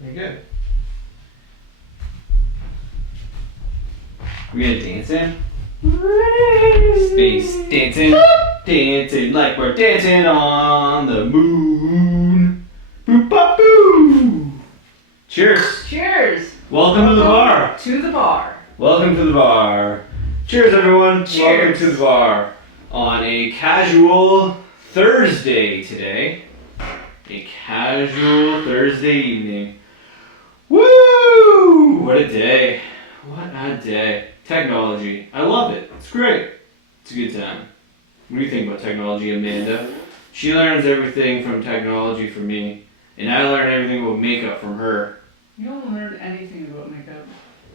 Very good. We gonna dance in? Space dancing, dancing like we're dancing on the moon. Boop bop boo. Cheers. Cheers. Welcome to the bar. To the bar. Welcome to the bar. Cheers, everyone. Cheers. Welcome to the bar on a casual Thursday today. A casual Thursday evening. Woo! What a day. What a day. Technology. I love it. It's great. It's a good time. What do you think about technology, Amanda? She learns everything from technology from me, and I learn everything about makeup from her. You don't learn anything about makeup.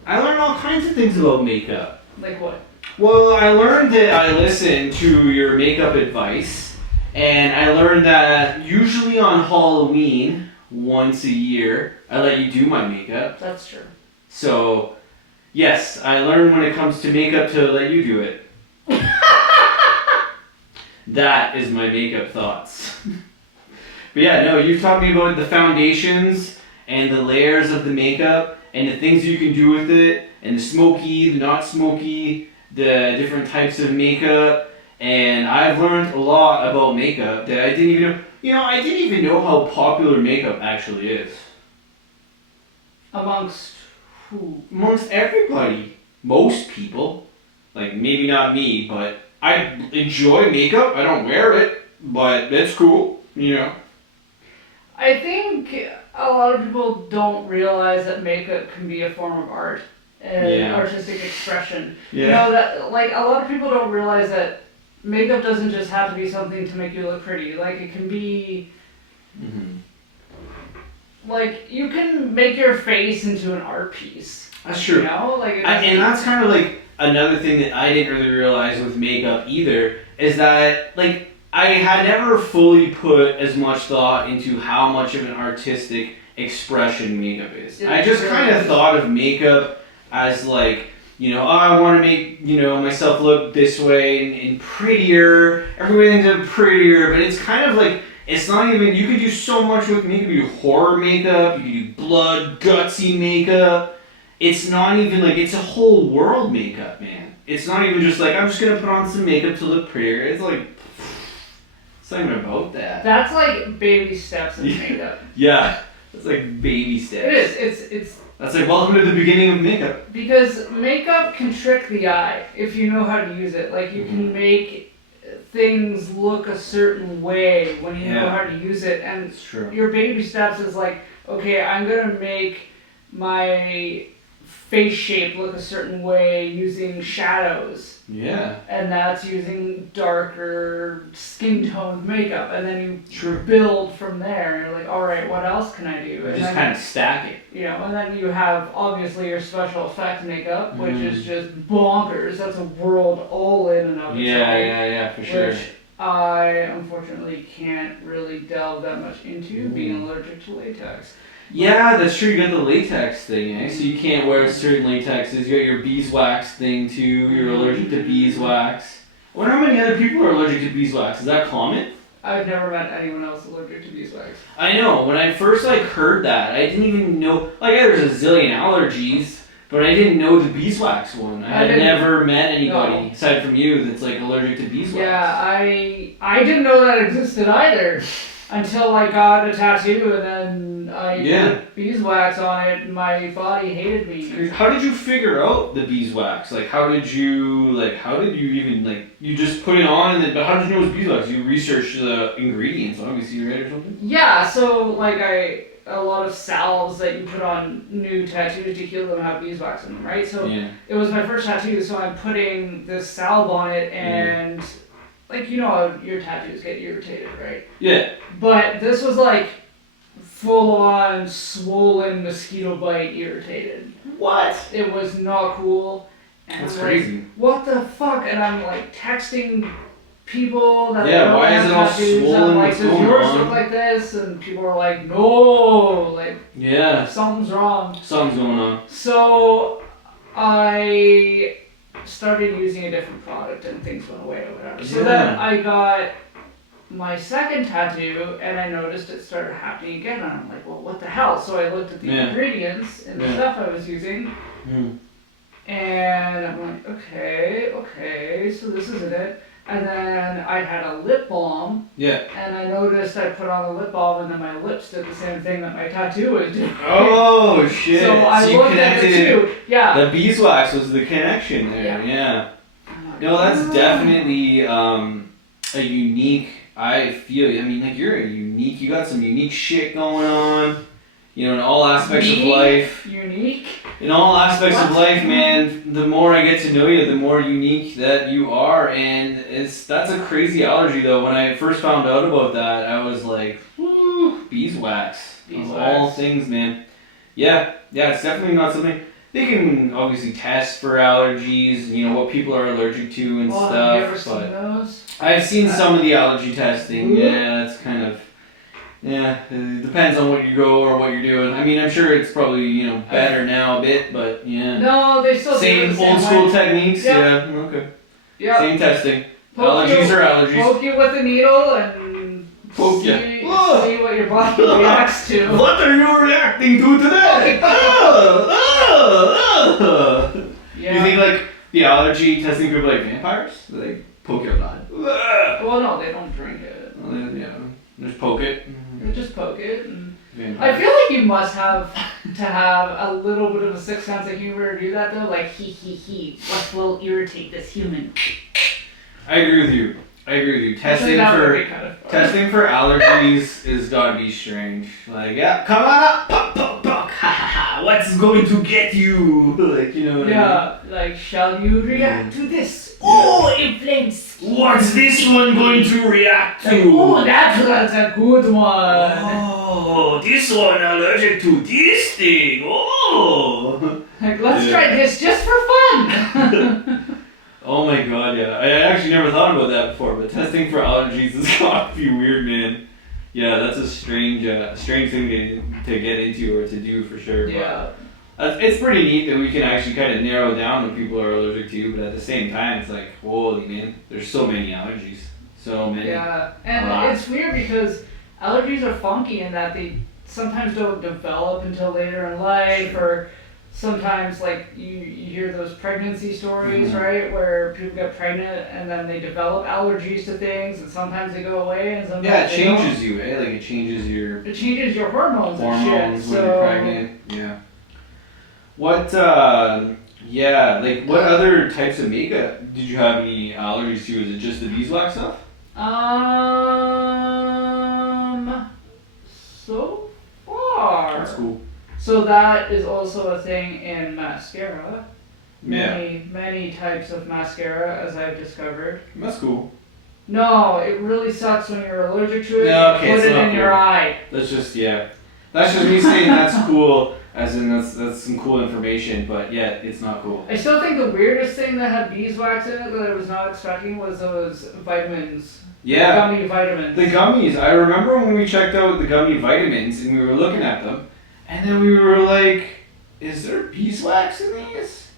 I learn all kinds of things about makeup. Like what? Well, I learned that I listen to your makeup advice, and I learned that usually on Halloween, once a year, I let you do my makeup. That's true. So, yes, I learned when it comes to makeup to let you do it. That is my makeup thoughts. But yeah, no, you've taught me about the foundations and the layers of the makeup and the things you can do with it, and the smoky, the not smoky, the different types of makeup, and I've learned a lot about makeup that I didn't even know. You know, I didn't even know how popular makeup actually is. Amongst who? Amongst everybody. Most people. Like, maybe not me, but I enjoy makeup. I don't wear it, but it's cool, you know. I think a lot of people don't realize that makeup can be a form of art and artistic expression. Yeah. You know, that like a lot of people don't realize that makeup doesn't just have to be something to make you look pretty. Like it can be like you can make your face into an art piece. That's true. You know, like And that's kind of like another thing that I didn't really realize with makeup either, is that like I had never fully put as much thought into how much of an artistic expression makeup is. Yeah, I just really kind of is. thought of makeup as like, you know, oh, I want to make, you know, myself look this way and prettier. Everybody thinks I'm prettier, but it's kind of like, it's not even, you could do so much with makeup. You could do horror makeup, you could do blood, gutsy makeup. It's not even like, it's a whole world makeup, man. It's not even just like, I'm just going to put on some makeup to look prettier. It's like, it's not even about that. That's like baby steps in makeup. Yeah, it's like baby steps. It is. It's That's like, welcome to the beginning of makeup. because makeup can trick the eye if you know how to use it. Like you can make things look a certain way when you know how to use it. And It's true. your baby steps is like, okay, I'm gonna make my face shape look a certain way using shadows. Yeah. And that's using darker skin toned makeup. And then you True. build from there. And you're like, all right, what else can I do? And Just then, kind of stack it. you know, and then you have obviously your special effect makeup, which is just bonkers. That's a world all in and of itself. Yeah, for sure. Which I unfortunately can't really delve that much into, being allergic to latex. Yeah, that's true. You got the latex thing, eh? So you can't wear certain latexes. You got your beeswax thing too. You're allergic to beeswax. I wonder how many other people are allergic to beeswax. Is that common? I've never met anyone else allergic to beeswax. I know. When I first heard that, I didn't even know. Like, yeah, there's a zillion allergies, but I didn't know the beeswax one. I had never met anybody aside from you that's like allergic to beeswax. Yeah, I didn't know that existed either until I got a tattoo and then I put beeswax on it and my body hated me. How did you figure out the beeswax? Like, how did you even, you just put it on and then, but how did you know it was beeswax? You researched the ingredients, obviously, right, or something? Yeah, so, a lot of salves that you put on new tattoos to heal them have beeswax in them, right? So, it was my first tattoo, so I'm putting this salve on it and, you know how your tattoos get irritated, right? Yeah. But this was, full-on, swollen, mosquito bite irritated. What? It was not cool. And That's I'm crazy. like, what the fuck? And I'm texting people that why have is it all tattoos. swollen? I'm like, What's does going yours on? look like this? And people are like, no, Yeah. something's wrong. Something's going on. So I started using a different product and things went away or whatever. So then I got my second tattoo, and I noticed it started happening again, and I'm like, well, what the hell? So I looked at the ingredients and the stuff I was using, and I'm like, okay, so this isn't it. And then I had a lip balm. Yeah. And I noticed I put on a lip balm and then my lips did the same thing that my tattoo was doing. Oh, shit. So I you looked at the two. Yeah. The beeswax was the connection there. Yeah. No, that's definitely a unique, I feel, I mean, like, you're a unique, you got some unique shit going on. You know, in all aspects of life. Unique? In all aspects of life, man, the more I get to know you, the more unique that you are. And that's a crazy allergy, though. When I first found out about that, I was like, woo, beeswax. Of all things, man. Yeah, it's definitely not something. They can obviously test for allergies, you know, what people are allergic to and stuff. Have you ever seen those? I've seen some of the allergy testing. Yeah, it's kind of... Yeah, it depends on what you go or what you're doing. I mean, I'm sure it's probably, you know, better now a bit, but yeah. No, they still same do the old school techniques. Yeah, okay. Yeah. Same testing. Allergies are allergies. Poke you with a needle and see what your body reacts to. What are you reacting to today? Yeah. You think like the allergy testing people like vampires? They poke your blood. Well, no, they don't drink it. Yeah, just poke it. They just poke it. And Vampires. I feel like you must have to have a little bit of a sixth sense of humor to do that, though. Like, what will irritate this human? I agree with you. Testing for allergies is gotta be strange. Like, yeah, come on up, poke, ha ha ha. What's going to get you? Like, you know what I mean? Like, shall you react to this? Oh, inflamed skin. What's this one going to react to? Oh, that's a good one. Oh, this one allergic to this thing. Oh. Like, let's try this just for fun. Oh my god, yeah. I actually never thought about that before, but testing for allergies has got to be weird, man. Yeah, that's a strange thing to get into or to do for sure. Yeah. But it's pretty neat that we can actually kind of narrow down what people are allergic to, but at the same time, it's like, holy man, there's so many allergies. So many. Yeah, and it's weird because allergies are funky in that they sometimes don't develop until later in life, or sometimes, like, you hear those pregnancy stories, right, where people get pregnant and then they develop allergies to things, and sometimes they go away, and sometimes it changes you, eh? Like, it changes your hormones and shit. when So you're pregnant. Yeah. What what other types of makeup did you have any allergies to? Is it just the beeswax stuff? So far. That's cool. So that is also a thing in mascara. Yeah. Many types of mascara, as I've discovered. That's cool. No, it really sucks when you're allergic to it. No, okay, you put it in cool. your eye. That's just me saying that's cool, as in that's some cool information, but yeah, it's not cool. I still think the weirdest thing that had beeswax in it that I was not expecting was those vitamins. Yeah. Gummy vitamins. The gummies. I remember when we checked out the gummy vitamins and we were looking at them, and then we were like, is there beeswax in these?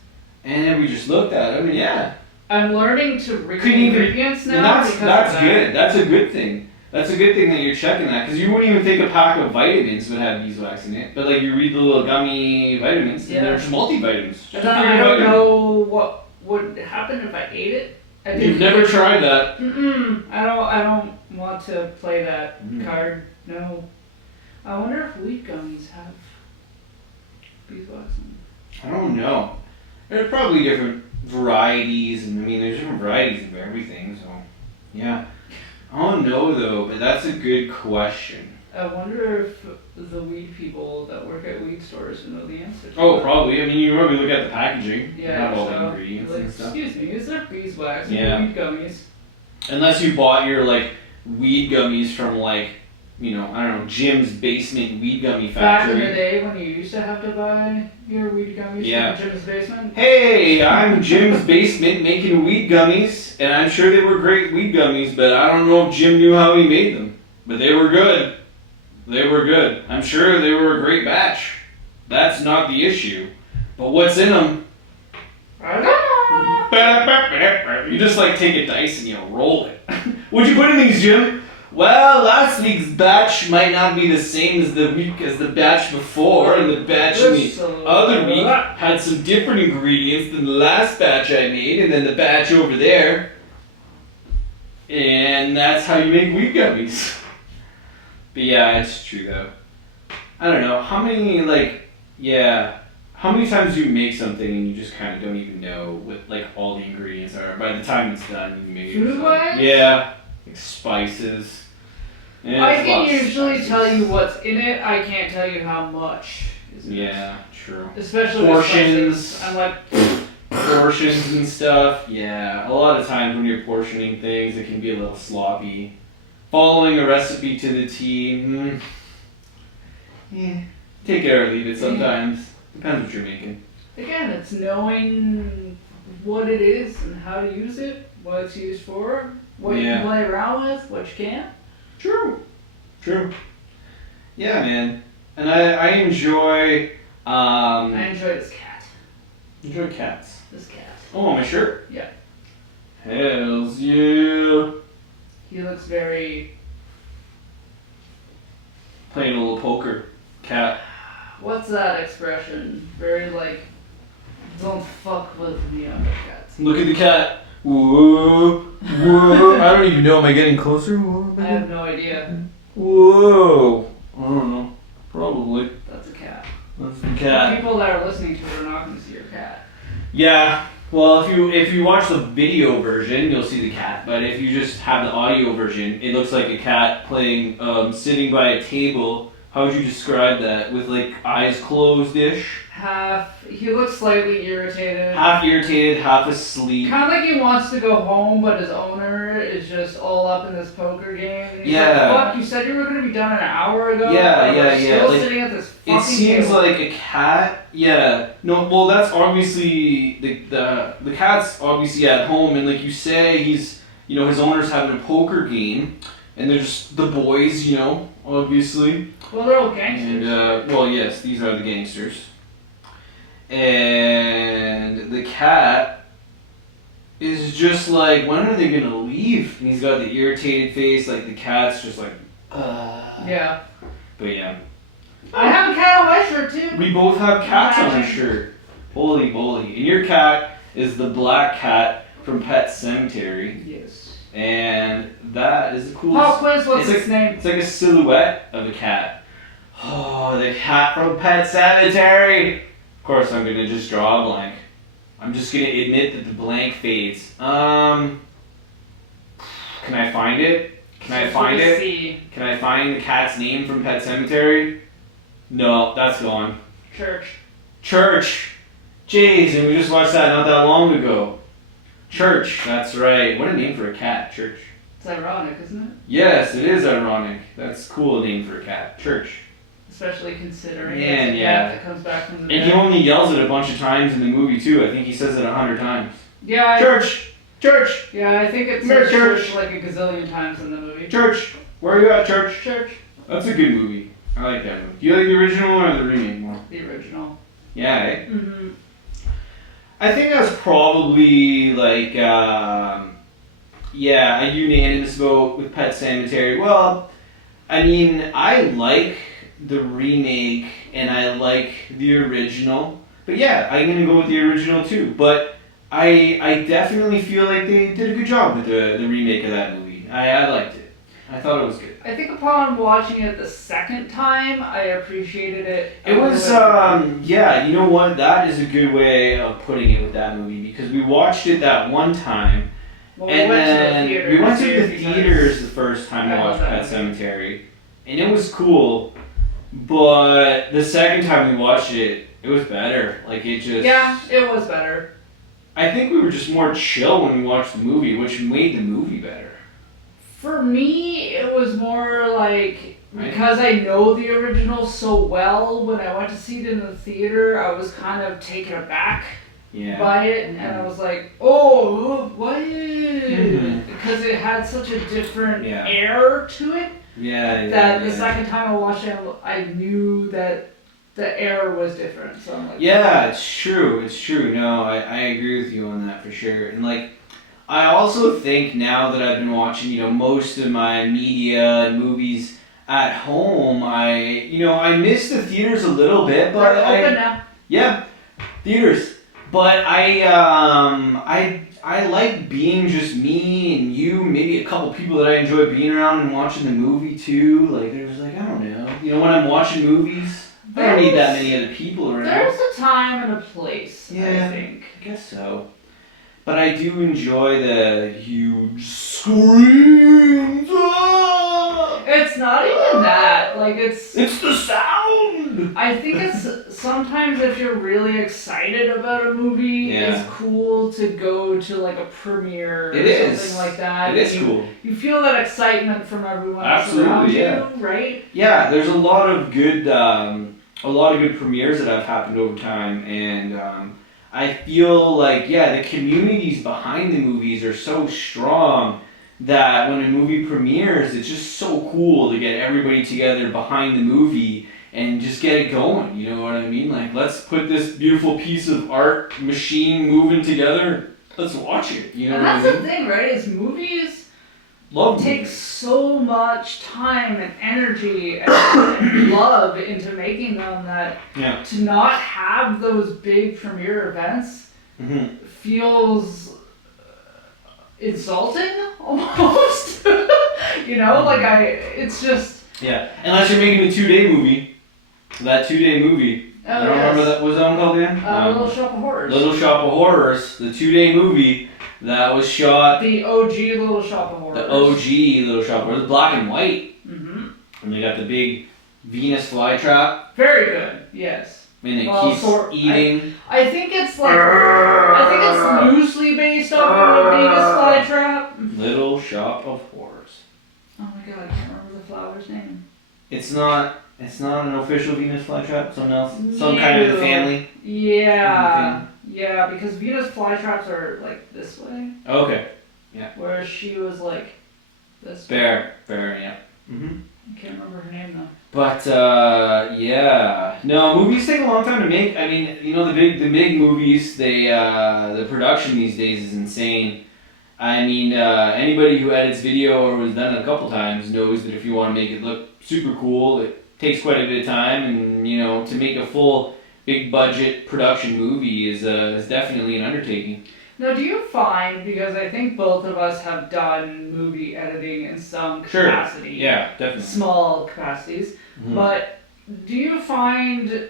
And then we just looked at them, and yeah. I'm learning to read ingredients now. That's good. That's a good thing. That's a good thing that you're checking that, because you wouldn't even think a pack of vitamins would have beeswax in it. But like, you read the little gummy vitamins, and there's multivitamins. And I don't know what would happen if I ate it. You've never tried that. I don't want to play that card. No. I wonder if wheat gummies have beeswax in them. I don't know. There are probably different varieties, and I mean, there's different varieties of everything, so yeah. I don't know though, but that's a good question. I wonder if the weed people that work at weed stores know the answer to Oh, that. probably. I mean, you probably look at the packaging. Yeah, not all the ingredients like, and stuff. excuse me, is there beeswax in Yeah. weed gummies? Unless you bought your like weed gummies from like, you know, I don't know, Jim's basement weed gummy factory. Back in the day when you used to have to buy your weed gummies from Jim's basement? Hey, I'm Jim's basement making weed gummies, and I'm sure they were great weed gummies, but I don't know if Jim knew how he made them. But they were good. They were good. I'm sure they were a great batch. That's not the issue. But what's in them? I don't know. You just like take a dice and you roll it. What'd you put in these, Jim? well, last week's batch might not be the same as the batch before, and the batch in the other week had some different ingredients than the last batch I made, and then the batch over there. And that's how you make wheat gummies. But yeah, it's true though. I don't know, how many times do you make something and you just kind of don't even know what like all the ingredients are? By the time it's done, you make Food-wise? Yeah, like spices. Yeah, I can usually tell you what's in it. I can't tell you how much is in it. Yeah, true. Especially portions. With I'm like portions and stuff. Yeah, a lot of times when you're portioning things, it can be a little sloppy. Following a recipe to the T. Yeah. Take it or leave it sometimes. Depends what you're making. Again, it's knowing what it is and how to use it, what it's used for, what you can play around with, what you can't. True. Yeah, man. And I enjoy. I enjoy this cat. Enjoy cats. This cat. Oh, my shirt. Yeah. Hells yeah. He looks very. Playing a little poker. Cat. What's that expression? Very like, don't fuck with the other cats. Look at the cat. Whoa. Whoa. I don't even know. Am I getting closer? I have no idea. Whoa. I don't know. Probably. That's a cat. That's the cat. People that are listening to it are not going to see your cat. Yeah. Well, if you watch the video version, you'll see the cat. But if you just have the audio version, it looks like a cat playing, sitting by a table. How would you describe that? With like eyes closed-ish? He looks slightly irritated. Half irritated, half asleep. Kind of like he wants to go home, but his owner is just all up in this poker game. And he's Yeah. like, fuck, you said you were going to be done an hour ago? Yeah. Still Like, sitting at this fucking it seems table. like a cat. Yeah. No, well, that's obviously, the cat's obviously at home, and like you say, he's, his owner's having a poker game, and they're just the boys, obviously. Well, they're all gangsters. And, well, yes, these are the gangsters. And the cat is just like, when are they gonna leave? And he's got the irritated face, like the cat's just like, Yeah. But yeah. I have a cat on my shirt, too. We both have cats on our shirt. Holy moly. And your cat is the black cat from Pet Cemetery. Yes. And that is the coolest. Pop quiz, what's its name? It's like a silhouette of a cat. Oh, the cat from Pet Cemetery! Of course, I'm gonna just draw a blank. I'm just gonna admit that the blank fades. Can I find it? Can I find it? Can I find the cat's name from Pet Cemetery? No, that's gone. Church! Jeez, and we just watched that not that long ago. Church, that's right. What a name for a cat, Church. It's ironic, isn't it? Yes, it is ironic. That's a cool name for a cat. Church. Especially considering Man, it's a cat that comes back from the dead. And he only yells it a bunch of times in the movie too. I think he says it 100 times. Yeah. Church! Church! Yeah, I think it says church like a gazillion times in the movie. Church! Where are you at, Church? Church. That's a good movie. I like that movie. Do you like the original or the remake more? The original. Yeah, eh? Mm-hmm. I think that's probably like, a unanimous vote with Pet Sematary. Well, I mean, I like the remake and I like the original. But yeah, I'm gonna go with the original too. But I definitely feel like they did a good job with the remake of that movie. I liked it. I thought it was good. I think upon watching it the second time, I appreciated it. It was, you know what? That is a good way of putting it with that movie because we watched it that one time. Well, and then we went to the theaters theaters the first time we watched Pet Sematary. And it was cool. But the second time we watched it, it was better. Like, it just... Yeah, it was better. I think we were just more chill when we watched the movie, which made the movie better. For me, it was more like, because I know the original so well, when I went to see it in the theater, I was kind of taken aback by it, and I was like, oh, what? Because it had such a different air to it, that the second time I watched it, I knew that the air was different, so I'm like... Yeah, it's true, No, I agree with you on that for sure, and like, I also think now that I've been watching, most of my media and movies at home, I miss the theaters a little bit, but They're open now. Yeah, theaters. But I like being just me and you, maybe a couple people that I enjoy being around and watching the movie too. Like there's I don't know. When I'm watching movies, I don't need that many other people around. There's a time and a place, I think. I guess so. But I do enjoy the huge screams. It's not even that. It's the sound. I think it's sometimes if you're really excited about a movie, it's cool to go to a premiere or something like that. It is cool. You feel that excitement from everyone else Absolutely, around yeah. you, right? Yeah, there's a lot of good premieres that have happened over time, and I feel the communities behind the movies are so strong that when a movie premieres, it's just so cool to get everybody together behind the movie and just get it going. You know what I mean? Let's put this beautiful piece of art machine moving together. Let's watch it. You know and what I mean? that's the thing, right? Is movies take so much time and energy and love into making them that to not have those big premiere events feels insulting almost. It's just unless you're making a 2-day movie. That 2-day movie. I don't remember that. What was that one called again? Little Shop of Horrors. Little Shop of Horrors, the 2-day movie that was shot. The OG Little Shop of Horrors. The OG Little Shop of Horrors, black and white. Mm-hmm. And they got the big Venus flytrap. Very good. Yes. And it keeps eating. I think it's loosely based off of a Venus flytrap. Little Shop of Horrors. Oh my god, I can't remember the flower's name. It's not an official Venus flytrap. Someone else, some kind of the family. Yeah, yeah, because Venus flytraps are this way. Okay. Yeah. Whereas she was this. Fair, yeah. Mhm. I can't remember her name though. But no, movies take a long time to make. I mean, the big movies, the production these days is insane. I mean, anybody who edits video or has done it a couple times knows that if you want to make it look super cool, it takes quite a bit of time, and to make a full big budget production movie is definitely an undertaking. Now, do you find, because I think both of us have done movie editing in some capacity, yeah, definitely, small capacities, but do you find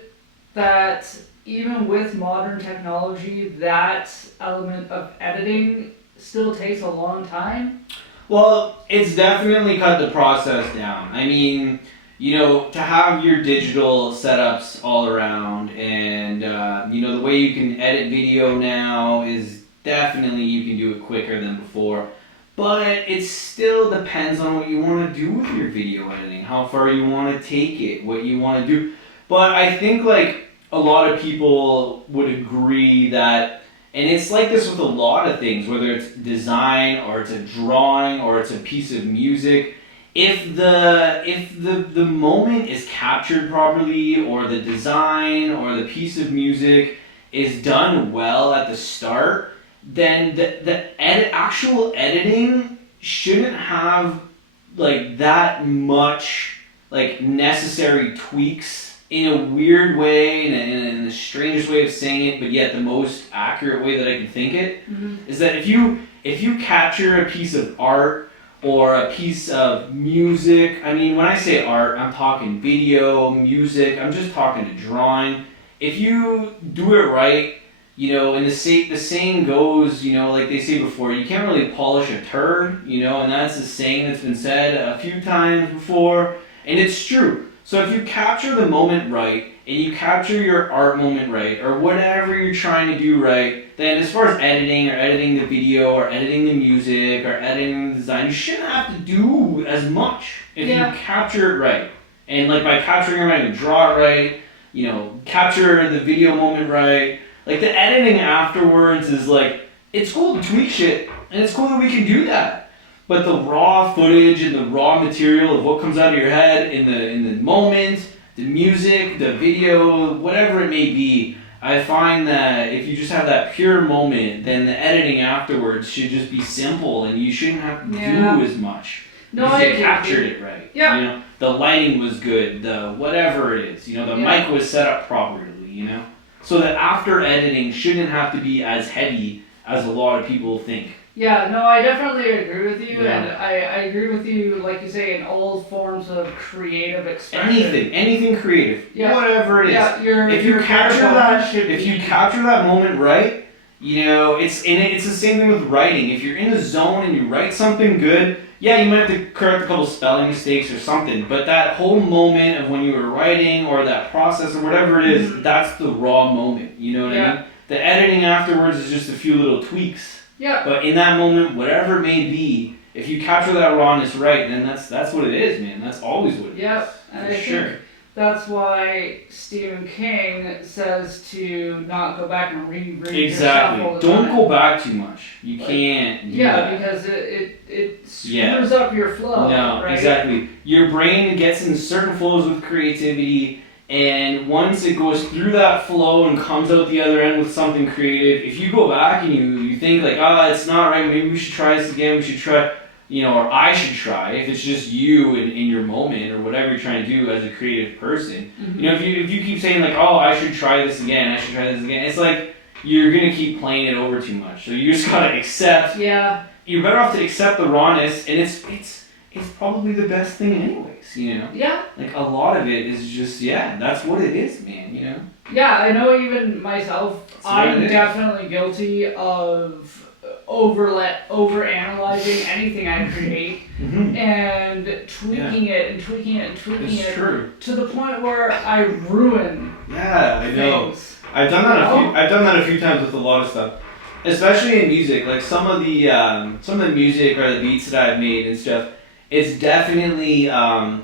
that even with modern technology, that element of editing still takes a long time? Well, it's definitely cut the process down. I mean, to have your digital setups all around, and the way you can edit video now is definitely, you can do it quicker than before. But it still depends on what you want to do with your video editing, how far you want to take it, what you want to do. But I think a lot of people would agree that, and it's like this with a lot of things, whether it's design or it's a drawing or it's a piece of music, if the moment is captured properly, or the design or the piece of music is done well at the start, then the actual editing shouldn't have that much necessary tweaks in a weird way, in the strangest way of saying it, but yet the most accurate way that I can think it, is that if you capture a piece of art or a piece of music, I mean, when I say art, I'm talking video, music, I'm just talking to drawing. If you do it right, and the saying goes, like they say before, you can't really polish a turd, and that's a saying that's been said a few times before, and it's true. So if you capture the moment right, and you capture your art moment right, or whatever you're trying to do right, then as far as editing, or editing the video, or editing the music, or editing the design, you shouldn't have to do as much if you capture it right. And by capturing it right, you draw it right, capture the video moment right. The editing afterwards is it's cool to tweak shit, and it's cool that we can do that. But the raw footage and the raw material of what comes out of your head in the moment, the music, the video, whatever it may be, I find that if you just have that pure moment, then the editing afterwards should just be simple, and you shouldn't have to do as much. No, because I you captured it right. Yeah. You know, the lighting was good, the whatever it is. You know, the mic was set up properly. You know, so that after editing shouldn't have to be as heavy as a lot of people think. Yeah, no, I definitely agree with you, Yeah. and I agree with you, like you say, in all forms of creative expression. Anything creative, whatever it is. Yeah, if you capture that moment right, you know, it's the same thing with writing. If you're in the zone and you write something good, yeah, you might have to correct a couple spelling mistakes or something, but that whole moment of when you were writing or that process or whatever it is, that's the raw moment. You know what I mean? The editing afterwards is just a few little tweaks. Yeah. But in that moment, whatever it may be, if you capture that rawness right, then that's what it is, man. That's always what it is. Yep. And I think that's why Stephen King says to not go back and reread exactly. yourself all the Don't time. go back too much. You can't do that. Because it screws up your flow. No, right? exactly. Your brain gets in certain flows with creativity, and once it goes through that flow and comes out the other end with something creative, if you go back and you think like, it's not right, maybe we should try this again, we should try, you know, or I should try, if it's just you in your moment or whatever you're trying to do as a creative person. You know, if you keep saying like, I should try this again, it's like you're going to keep playing it over too much. So you just got to accept. Yeah. You're better off to accept the rawness, and it's probably the best thing anyways, you know? Yeah. Like, a lot of it is just, that's what it is, man, you know? Yeah, I know even myself, I'm definitely guilty of over-analyzing anything I create and tweaking it and tweaking it and tweaking it's it true. To the point where I ruin I know. things. I've done that a few times with a lot of stuff. Especially in music, like some of the music or the beats that I've made and stuff, it's definitely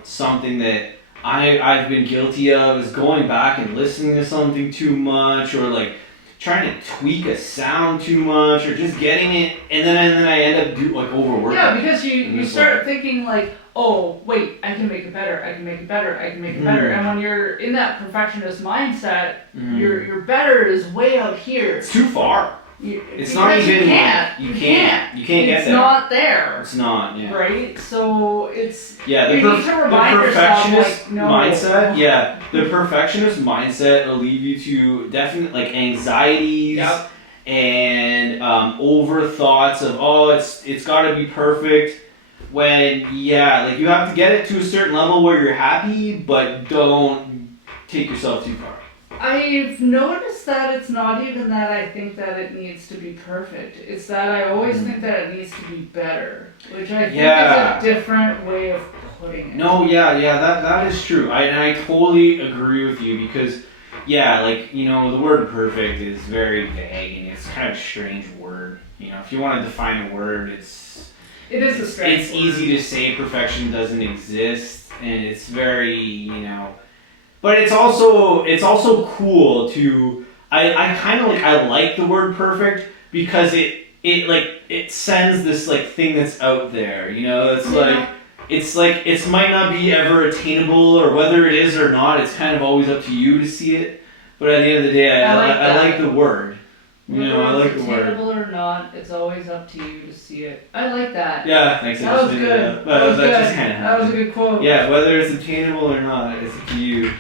something that I've been guilty of, is going back and listening to something too much, or like trying to tweak a sound too much, or just getting it, and then I end up overworking. Yeah, because you start thinking like, oh wait, I can make it better, I can make it better, I can make it better, and when you're in that perfectionist mindset, your better is way out here. It's too far. It's not even. You can't get there. It's not there. It's not. Yeah. Right. So it's. Yeah. The perfectionist mindset. Yeah. The perfectionist mindset will lead you to definite anxieties. Yep. And over thoughts of it's got to be perfect. When you have to get it to a certain level where you're happy, but don't take yourself too far. I've noticed that it's not even that I think that it needs to be perfect. It's that I always think that it needs to be better, which I think is a different way of putting it. No, that is true. I totally agree with you, because, the word perfect is very vague, and it's kind of a strange word. You know, if you want to define a word, it is a strange word. It's easy to say perfection doesn't exist, and it's very, But it's also cool to I like the word perfect, because it sends this thing that's out there, it might not be ever attainable, or whether it is or not, it's kind of always up to you to see it. But at the end of the day, I like the word. I like the word. Attainable or not, it's always up to you to see it. I like that. Yeah, thanks. That was good. That was a good quote. Yeah, whether it's attainable or not, it's up to you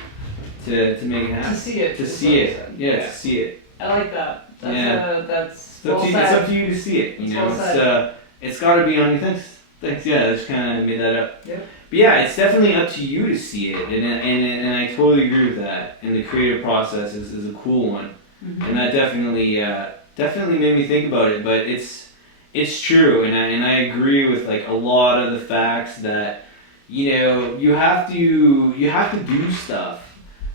to make it happen. To see it. To see it. Yeah, to see it. I like that. That's well it's said. up to you to see it. It's got to be on your thanks. Yeah, I just kind of made that up. Yeah. But yeah, it's definitely up to you to see it, and I totally agree with that. And the creative process is a cool one, and that definitely made me think about it. But it's true, and I agree with a lot of the facts that you have to do stuff.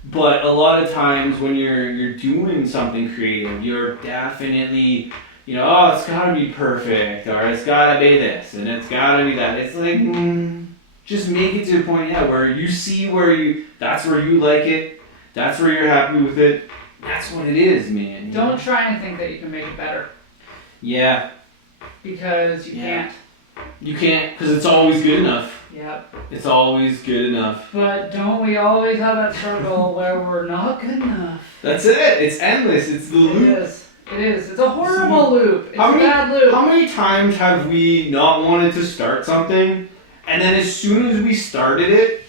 But a lot of times when you're doing something creative, you're definitely, it's gotta be perfect, or it's gotta be this, and it's gotta be that. It's just make it to a point, where you see that's where you like it, that's where you're happy with it, that's what it is, man. Don't try and think that you can make it better. Yeah. Because you can't. You can't, because it's always good enough. Yep. It's always good enough. But don't we always have that struggle where we're not good enough? That's it. It's endless. It's the loop. It is. It is. It's a horrible loop. It's a bad loop. How many times have we not wanted to start something, and then as soon as we started it,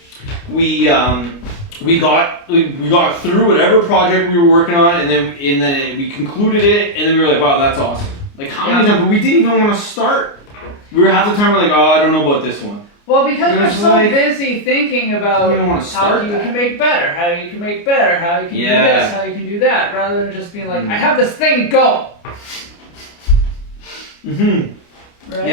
we got through whatever project we were working on, and then we concluded it, and then we were like, wow, that's awesome. Like how many times? But we didn't even want to start. We were half the time like, oh, I don't know about this one. Well, because we're so busy thinking about how you can make better, how you can make better, how you can do this, how you can do that, rather than just being like, I have this thing, go! Mm-hmm. Right?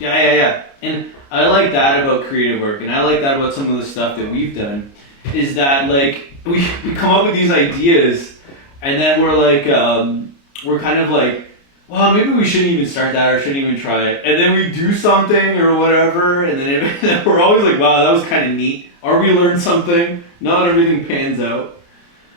Yeah. And I like that about creative work, and I like that about some of the stuff that we've done, is that like, we come up with these ideas, and then we're like, we're kind of like, well, maybe we shouldn't even start that or shouldn't even try it. And then we do something or whatever, and then we're always like, wow, that was kind of neat. Or we learned something. Not everything pans out.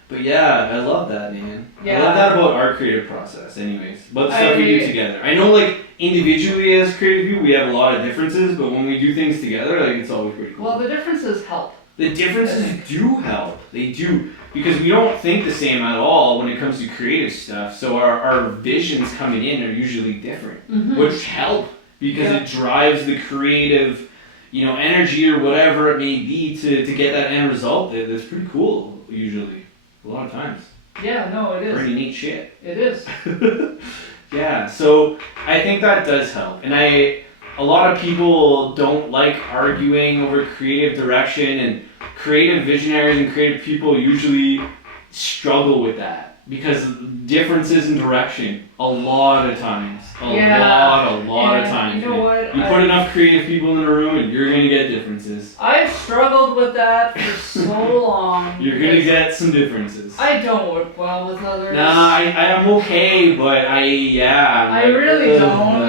But yeah, I love that, man. Yeah. I love that about our creative process anyways. About the stuff we do together. I know like individually as creative people, we have a lot of differences, but when we do things together, like it's always pretty cool. Well, the differences help. The differences do help. They do. Because we don't think the same at all when it comes to creative stuff. So our visions coming in are usually different, which help because it drives the creative, energy or whatever it may be to get that end result. That's pretty cool usually, a lot of times. Yeah, no, it is. Pretty neat shit. It is. Yeah, so I think that does help. And a lot of people don't like arguing over creative direction, and creative visionaries and creative people usually struggle with that because differences in direction a lot of times. A lot of times. You know what? You put enough creative people in a room and you're going to get differences. I've struggled with that for so long. You're going to get some differences. I don't work well with others. Nah, I am okay, but I really don't.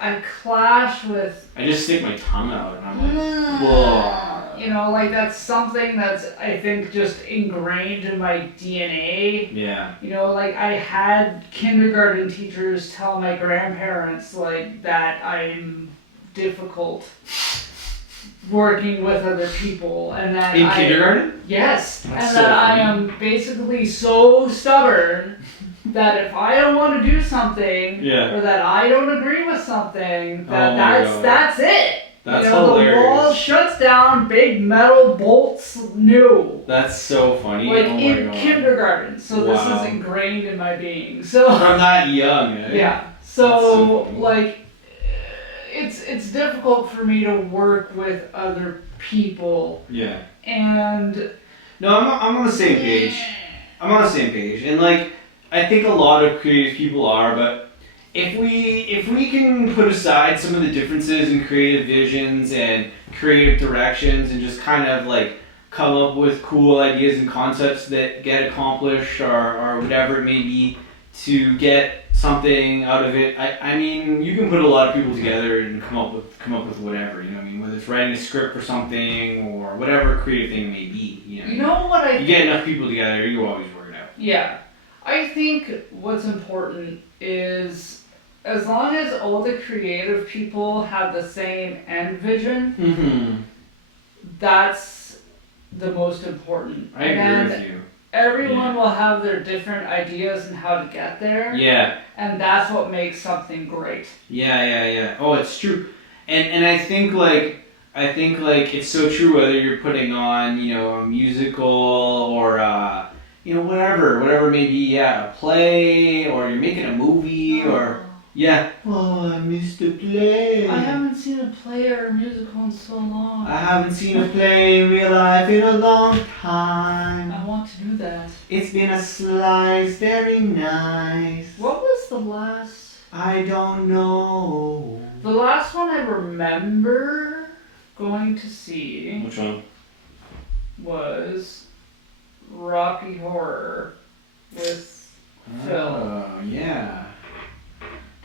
I clash with... I just stick my tongue out and I'm like, whoa. Like that's something that's, I think, just ingrained in my DNA. Yeah. Like I had kindergarten teachers tell my grandparents, like, that I'm difficult working with other people. And that in kindergarten? Yes. That's and so that funny. I am basically so stubborn that if I don't want to do something, or that I don't agree with something, that's it. That's hilarious. The wall shuts down, big metal bolts new. That's so funny. Like in kindergarten. So this is ingrained in my being. So from that young, eh? Yeah. So like it's difficult for me to work with other people. Yeah. And no, I'm on the same page. I'm on the same page. And like I think a lot of creative people are, but if we can put aside some of the differences in creative visions and creative directions and just kind of like come up with cool ideas and concepts that get accomplished or whatever it may be to get something out of it, I mean you can put a lot of people together and come up with whatever, whether it's writing a script for something or whatever creative thing it may be, You know what you get enough people together, you always work it out. Yeah. I think what's important is as long as all the creative people have the same end vision, that's the most important. I agree with you. Everyone will have their different ideas and how to get there. Yeah. And that's what makes something great. Yeah. Oh, it's true. And I think like it's so true whether you're putting on, a musical or whatever it may be, a play, or you're making a movie, or oh, I missed a play. I haven't seen a play or a musical in so long. I haven't seen a play in real life in a long time. I want to do that. It's been a slice, very nice. What was the last? I don't know. The last one I remember going to see. Which one? Was Rocky Horror with Phil. Oh, yeah.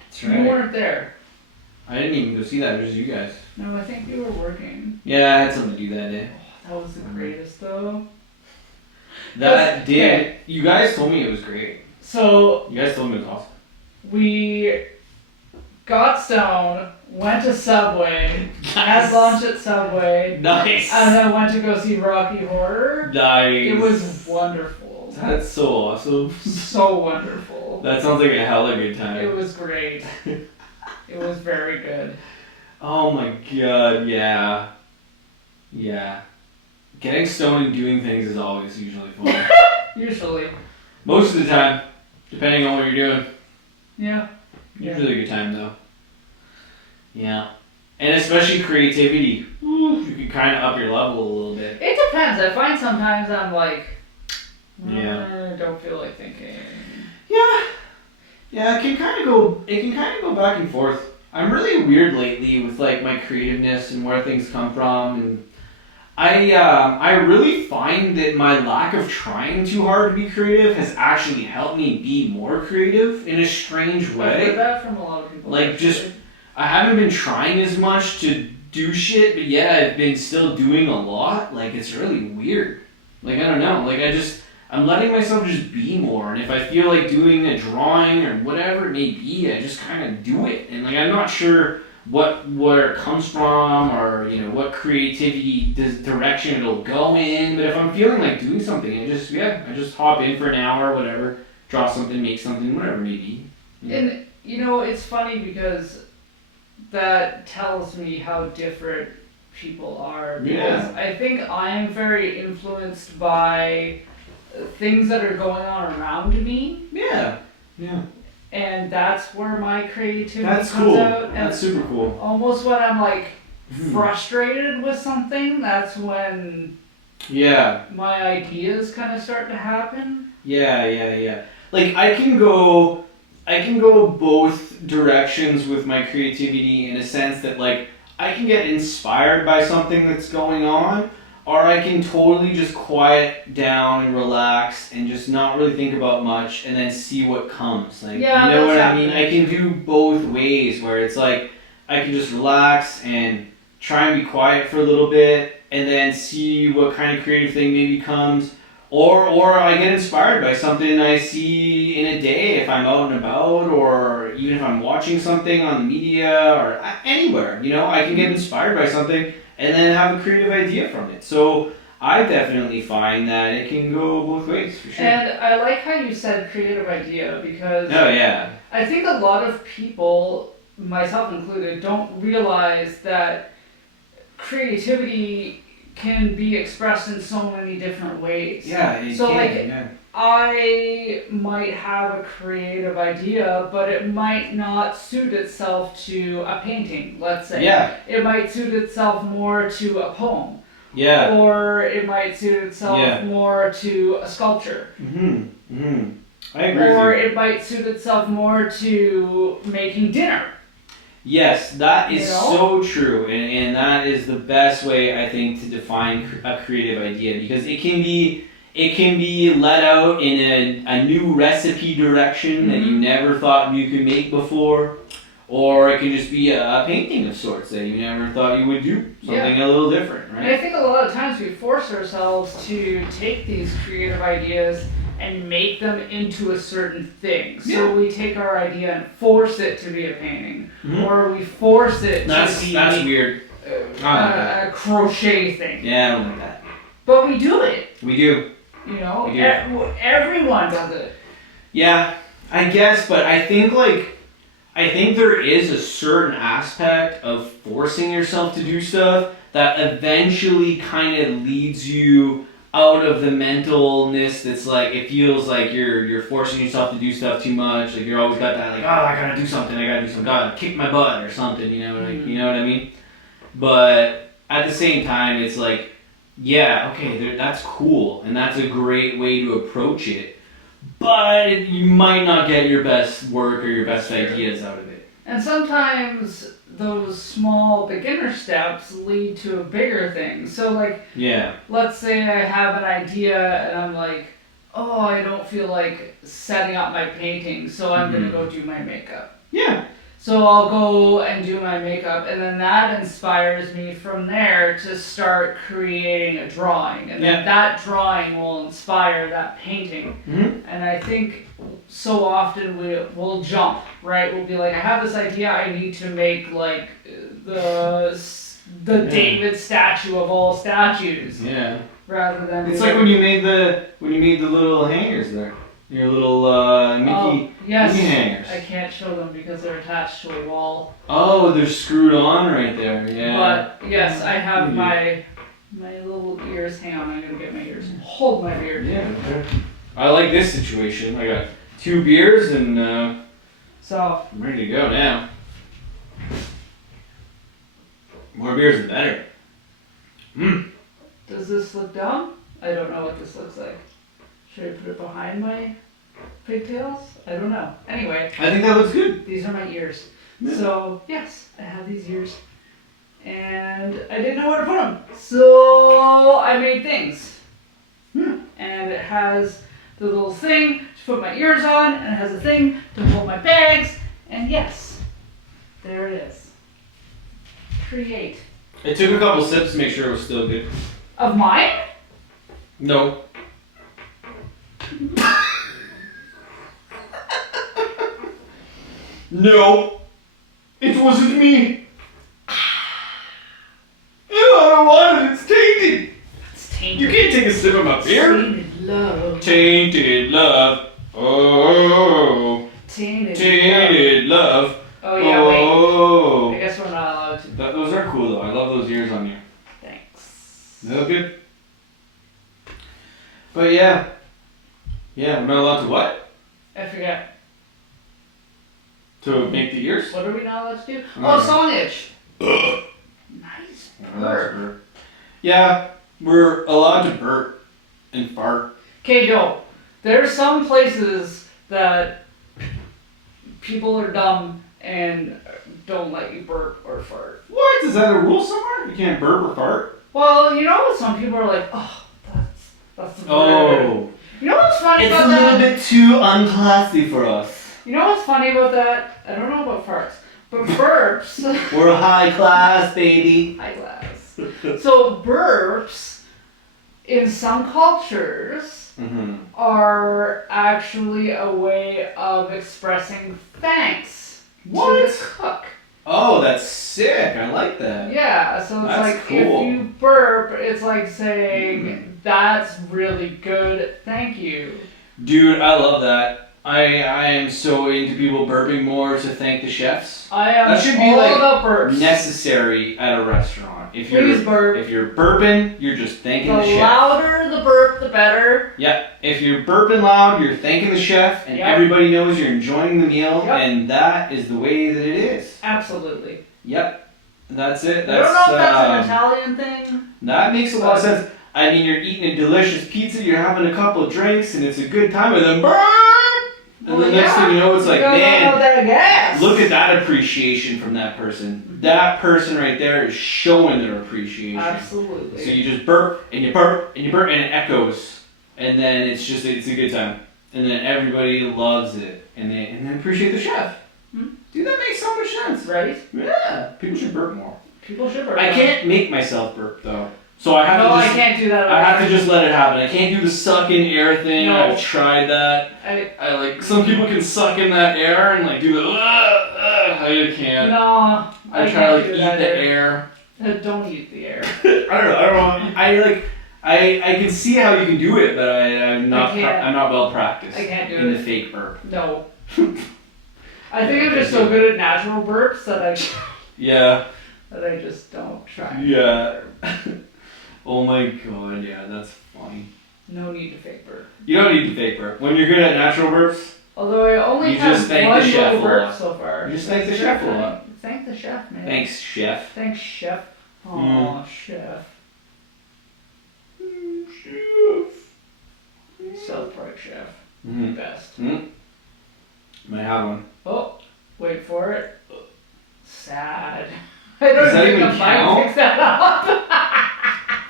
That's right. You weren't there. I didn't even go see that. It was you guys. No, I think you were working. Yeah, I had something to do that day. Oh, that was the greatest, though. That did. Okay. You guys told me it was great. So. You guys told me it was awesome. We got stoned, went to Subway, had lunch at Subway, Nice. and then went to go see Rocky Horror. Nice. It was wonderful. That's so awesome. So wonderful. That sounds like a hella good time. It was great. It was very good. Oh my god, yeah. Yeah. Getting stoned and doing things is always usually fun. Usually. Most of the time, depending on what you're doing. Yeah. Usually a good time though. Yeah. And especially creativity. Ooh, you can kind of up your level a little bit. It depends. I find sometimes I'm like, Yeah. I don't feel like thinking. Yeah. Yeah, it can kind of go back and forth. I'm really weird lately with like my creativeness and where things come from, and I really find that my lack of trying too hard to be creative has actually helped me be more creative in a strange I've way. heard that from a lot of people. Like actually. just I haven't been trying as much to do shit, but yet I've been still doing a lot. Like it's really weird. Like I don't know. Like I'm letting myself just be more, and if I feel like doing a drawing or whatever it may be, I just kind of do it. And like I'm not sure where it comes from or what creativity direction it'll go in. But if I'm feeling like doing something, I just hop in for an hour or whatever, draw something, make something, whatever it may be. And it's funny because that tells me how different people are. Because Yeah. I think I'm very influenced by things that are going on around me. Yeah. Yeah. And that's where my creativity That's comes cool. out. And That's super cool. almost when I'm like frustrated with something, that's when Yeah. my ideas kind of start to happen. Yeah. Like I can go both directions with my creativity in a sense that like I can get inspired by something that's going on, or I can totally just quiet down and relax and just not really think about much and then see what comes. Like Yeah, you know what that's I mean? I can do both ways where it's like I can just relax and try and be quiet for a little bit and then see what kind of creative thing maybe comes. Or I get inspired by something I see in a day if I'm out and about, or even if I'm watching something on the media or anywhere. I can get inspired by something and then have a creative idea from it. So I definitely find that it can go both ways for sure. And I like how you said creative idea because Oh yeah. I think a lot of people, myself included, don't realize that creativity can be expressed in so many different ways. Yeah, it So, can, like, yeah. I might have a creative idea, but it might not suit itself to a painting, let's say. Yeah. It might suit itself more to a poem. Yeah. Or it might suit itself more to a sculpture. I agree Or with you. it might suit itself more to making dinner. Yes, that is so true, and that is the best way I think to define a creative idea, because it can be let out in a new recipe direction that you never thought you could make before, or it can just be a painting of sorts that you never thought you would do something a little different, right? And I think a lot of times we force ourselves to take these creative ideas and make them into a certain thing. So we take our idea and force it to be a painting, or we force it to be that's weird. a crochet thing. Yeah, I don't like that. But we do it. We do. You know, We do. everyone does it. Yeah, I guess, but I think there is a certain aspect of forcing yourself to do stuff that eventually kind of leads you out of the mentalness that's like, it feels like you're forcing yourself to do stuff too much. Like you're always got that like, oh, I gotta do something, gotta kick my butt or something, you know what I mean? But at the same time, it's like, yeah, okay, that's cool, and that's a great way to approach it, but you might not get your best work or your best ideas out of it. And sometimes those small beginner steps lead to a bigger thing. So like, let's say I have an idea and I'm like, oh, I don't feel like setting up my painting, so I'm gonna go do my makeup. Yeah. So I'll go and do my makeup, and then that inspires me from there to start creating a drawing, and then that drawing will inspire that painting. Mm-hmm. And I think so often we'll jump, right? We'll be like, I have this idea, I need to make like the David statue of all statues. Yeah. Rather than it's like when you made the little hangers there. Your little Mickey hangers. I can't show them because they're attached to a wall. Oh, they're screwed on right there. Yeah. But yes, I have my little ears. Hang on, I'm gonna get my ears. Hold my beard. Yeah. Okay. I like this situation. I got 2 beers and so I'm ready to go now. More beers the better. Does this look dumb? I don't know what this looks like. Should I put it behind my pigtails? I don't know. Anyway. I think that looks good. These are my ears. Yeah. So, yes, I have these ears. And I didn't know where to put them. So, I made things. And it has the little thing to put my ears on, and it has a thing to hold my bags. And yes, there it is. Create. It took a couple sips to make sure it was still good. Of mine? No. No, it wasn't me. I don't want it. It's tainted. It's tainted. You can't take a sip of my beer. Tainted love. Tainted love. Oh. Tainted love. Oh yeah, oh. wait. I guess we're not allowed to. Those are cool though. I love those ears on you. Thanks. They look good. But yeah. Yeah, we're not allowed to what? I forget. To make the ears? What are we not allowed to do? Oh, song itch. Nice burp. Yeah, we're allowed to burp and fart. Okay, Joe. There's some places that people are dumb and don't let you burp or fart. What? Is that a rule somewhere? You can't burp or fart? Well, you know, some people are like, oh, that's the Oh. You know what's funny It's about a that? little bit too unclassy for us. You know what's funny about that? I don't know about farts, but burps. We're high class, baby. High class. So burps, in some cultures, are actually a way of expressing thanks to the cook. Oh, that's sick. I like that. Yeah, so it's That's like cool. if you burp, it's like saying, that's really good, thank you. Dude, I love that. I am so into people burping more to thank the chefs. I am That should be all like about burps. necessary at a restaurant. If Please burp. If you're burping, you're just thanking the chef. The louder the burp, the better. Yeah, if you're burping loud, you're thanking the chef, and everybody knows you're enjoying the meal, and that is the way that it is. Absolutely. Yep, that's it. I don't know if that's an Italian thing. That makes a lot of sense. I mean, you're eating a delicious pizza, you're having a couple of drinks, and it's a good time, and then burp! And the next thing you know, it's like, man, look at that appreciation from that person. That person right there is showing their appreciation. Absolutely. So you just burp, and you burp, and you burp, and it echoes. And then it's a good time. And then everybody loves it. And then appreciate the chef. Dude, that makes so much sense. Right? Yeah. People should burp more. People should burp. I can't make myself burp, though. So I have to I can't do that. I have to just let it happen. I can't do the suck in air thing. No. I've tried that. I like, some people can suck in that air and like do the I can't. No. I try to like eat the air. Don't eat the air. I don't know. I can see how you can do it, but I'm not well practiced. I can't do in it. the fake burp. No. I think I'm just so good at natural burps that I just don't try. Yeah. Oh my god, yeah, that's funny. No need to fake burp. You don't need to fake burp. When you're good at natural burps, although I only you have just thank one the chef little a burp lot. so far. You just thank the chef a lot. Thank the chef, man. Thanks, chef. Thanks, chef. Oh, chef. Chef. South Park chef. Best. Might have one. Oh, wait for it. Sad. I don't Does that think even I might count? pick that up.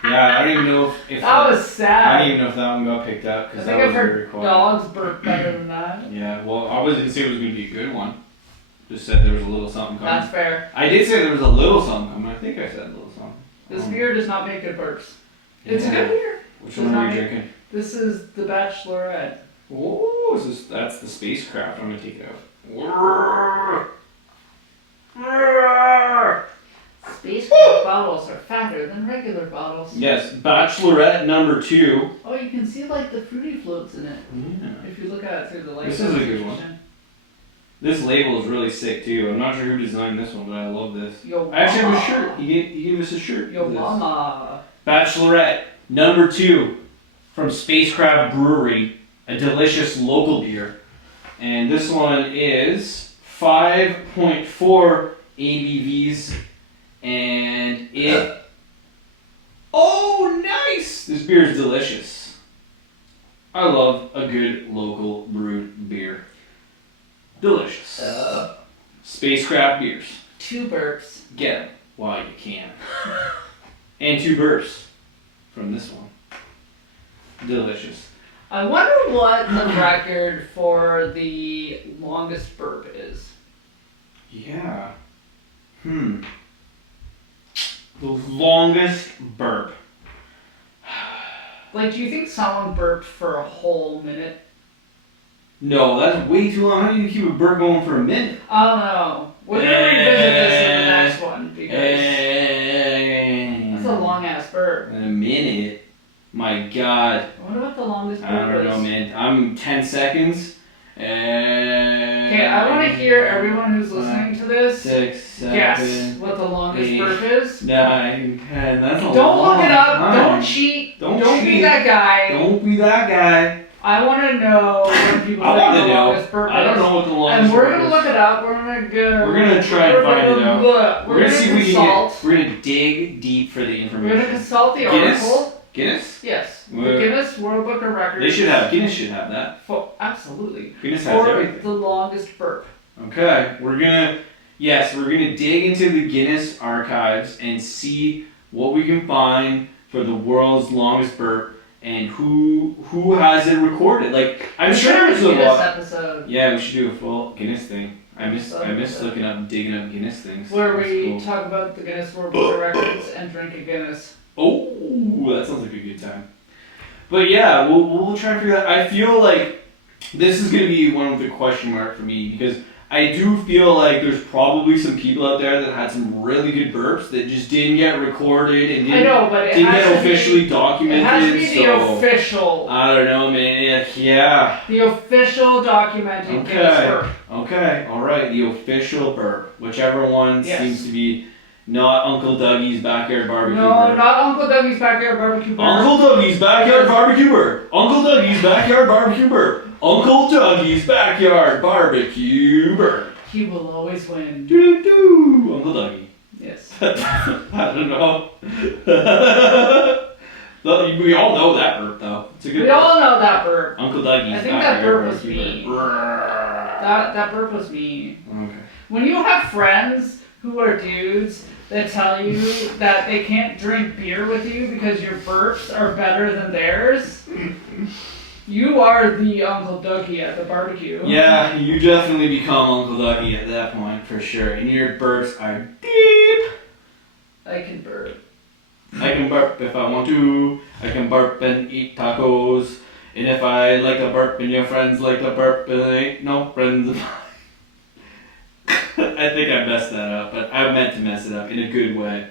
Yeah, I don't even know if that was sad. I don't even know if that one got picked up I because think that I've was heard very quiet. dogs burp better than that. Yeah, well, I wasn't say it was going to be a good one. Just said there was a little something coming. That's fair. I did say there was a little something coming. I think I said a little something. This beer does not make good burps. It's a Yeah. good beer. Which one are you drinking? This is the Bachelorette. Oh, that's the spacecraft. I'm gonna take it out. Spacecraft bottles are fatter than regular bottles. Yes, Bachelorette number 2. Oh, you can see like the fruity floats in it. Yeah. If you look at it through the light. This is a good one. This label is really sick too. I'm not sure who designed this one, but I love this. Yo, I actually have a mama. shirt. He gave us a shirt. Yo, with this. mama. Bachelorette number 2 from Spacecraft Brewery, a delicious local beer. And this one is 5.4 ABVs, and it. Oh, nice! This beer is delicious. I love a good local brewed beer. Delicious. Spacecraft beers. 2 burps. Get them while you can. And 2 burps from this one. Delicious. I wonder what the record for the longest burp is. Yeah. The longest burp. Like, do you think someone burped for a whole minute? No, that's way too long. How do you keep a burp going for a minute? I don't know. We're gonna revisit this in the next one because that's a long ass burp. In a minute. My God. What about the longest burp? I don't know, man. I'm 10 seconds. Okay, I want to hear everyone who's listening to this 6, 7, guess what the longest 8, burp is. 9, 10. That's a Don't long look it up. time. Don't cheat. Don't be cheat. that guy. Don't be that guy. I want to know when people I think want the to know. longest burp is. I don't know what the longest And we're burp gonna is. look it up. We're gonna go. We're gonna try and find it out. We're gonna see if we can consult. get. We're gonna dig deep for the We're information. gonna consult the Guinness? article. Guinness? Yes. The We're- Guinness World Book of Records. They should have. Guinness should have that. Absolutely. Guinness has For everything. the longest burp. Okay, we're gonna dig into the Guinness archives and see what we can find for the world's longest burp and who has it recorded. Like, I'm sure there's a Guinness lot. episode Yeah, we should do a full Guinness thing. I miss Episode. digging up Guinness things. where That's we cool. talk about the Guinness World Book of Records and drink a Guinness. Oh, that sounds like a good time. But yeah, we'll try and figure that. I feel like this is gonna be one of the question mark for me because I do feel like there's probably some people out there that had some really good burps that just didn't get recorded and I know, but it didn't has get to officially be, documented. it has to be the so official. I don't know, man. Yeah. The official documented Guinness burp. Okay. All right. The official burp, whichever one Yes. seems to be not Uncle Dougie's backyard barbecue. No, burp. not Uncle Dougie's backyard barbecue burp. Uncle Dougie's backyard barbecue burp. Uncle Dougie's backyard barbecue burp. Uncle Dougie's backyard barbecue burp. He will always win. Doo doo. Uncle Dougie. Yes. I don't know. We all know that burp though. It's a good. We burp. all know that burp. Uncle Dougie's I think that backyard burp was barbecue me. burp. That burp was me. Okay. When you have friends who are dudes that tell you that they can't drink beer with you because your burps are better than theirs, you are the Uncle Dougie at the barbecue. Yeah, you definitely become Uncle Dougie at that point for sure, and your burps are deep. I can burp. I can burp if I want to. I can burp and eat tacos. And if I like to burp and your friends like to burp, and they ain't no friends of mine. I think I messed that up, but I meant to mess it up in a good way.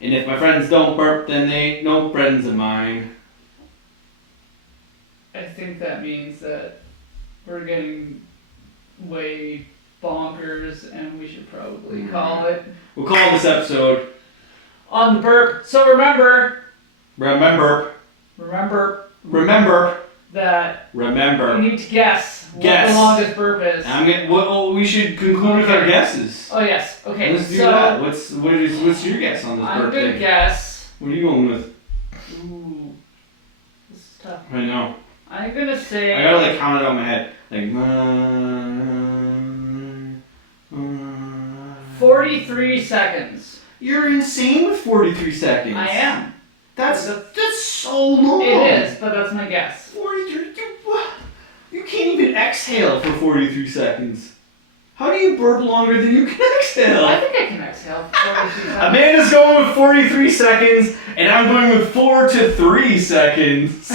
And if my friends don't burp, then they ain't no friends of mine. I think that means that we're getting way bonkers and we should probably call it We'll call this episode on the burp. So remember Remember that you need to guess what Guess. the longest burp is. We should conclude with our guesses. Oh yes, okay. Let's do so that. What's your guess on this I'm birthday? gonna guess. What are you going with? Ooh, this is tough. I know. I'm gonna say. I gotta like count it out in my head. Like 43 seconds. You're insane with 43 seconds. I am. That's so long. It is, but that's my guess. 43. You can't even exhale for 43 seconds. How do you burp longer than you can exhale? I think I can exhale 43 seconds. Amanda's going with 43 seconds, and I'm going with 4 to 3 seconds.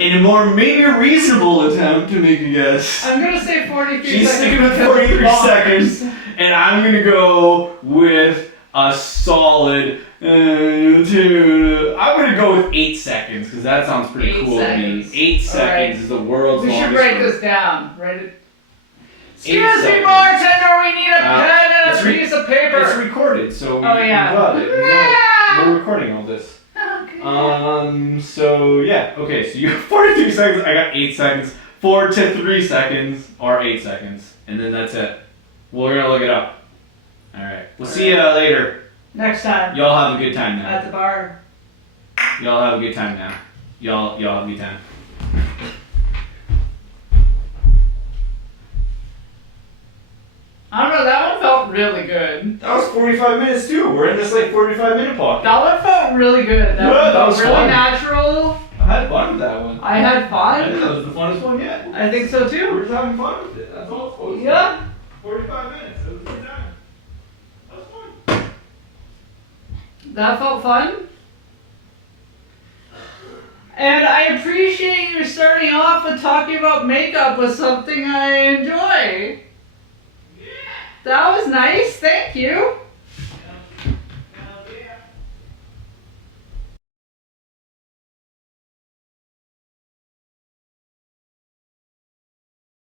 In a more maybe reasonable attempt to make a guess. I'm gonna say 43 She's seconds. sticking with 43 seconds, and I'm gonna go with a solid 2. I'm gonna go with 8 seconds because that sounds pretty 8 cool seconds. to me. 8 seconds is the world's We longest. should write burp. this down. Write it. 8 Excuse me, seconds. bartender. We need a pen and it's a piece of paper. It's recorded, so we, Oh, yeah. we got it. Yeah. We're recording all this. Okay. So yeah, okay, so you got 43 seconds, I got 8 seconds, 4 to 3 seconds, or 8 seconds, and then that's it. We're gonna look it up. Alright, we'll see you later. Next time. Y'all have a good time now. At the bar. Y'all have a good time now. Y'all have a good time. I don't know, that one felt really good. That was 45 minutes too. We're in this like 45-minute pocket. That one felt really good. That Yeah, one that felt was really fun. natural. I had fun with that one. I had I fun. think that was the funnest one yet. I think so We're too. just having fun with it. That's all it's supposed to be. Yeah. 45 minutes. It was a good time. That was fun. That felt fun. And I appreciate you starting off with talking about makeup was something I enjoy. That was nice. Thank you.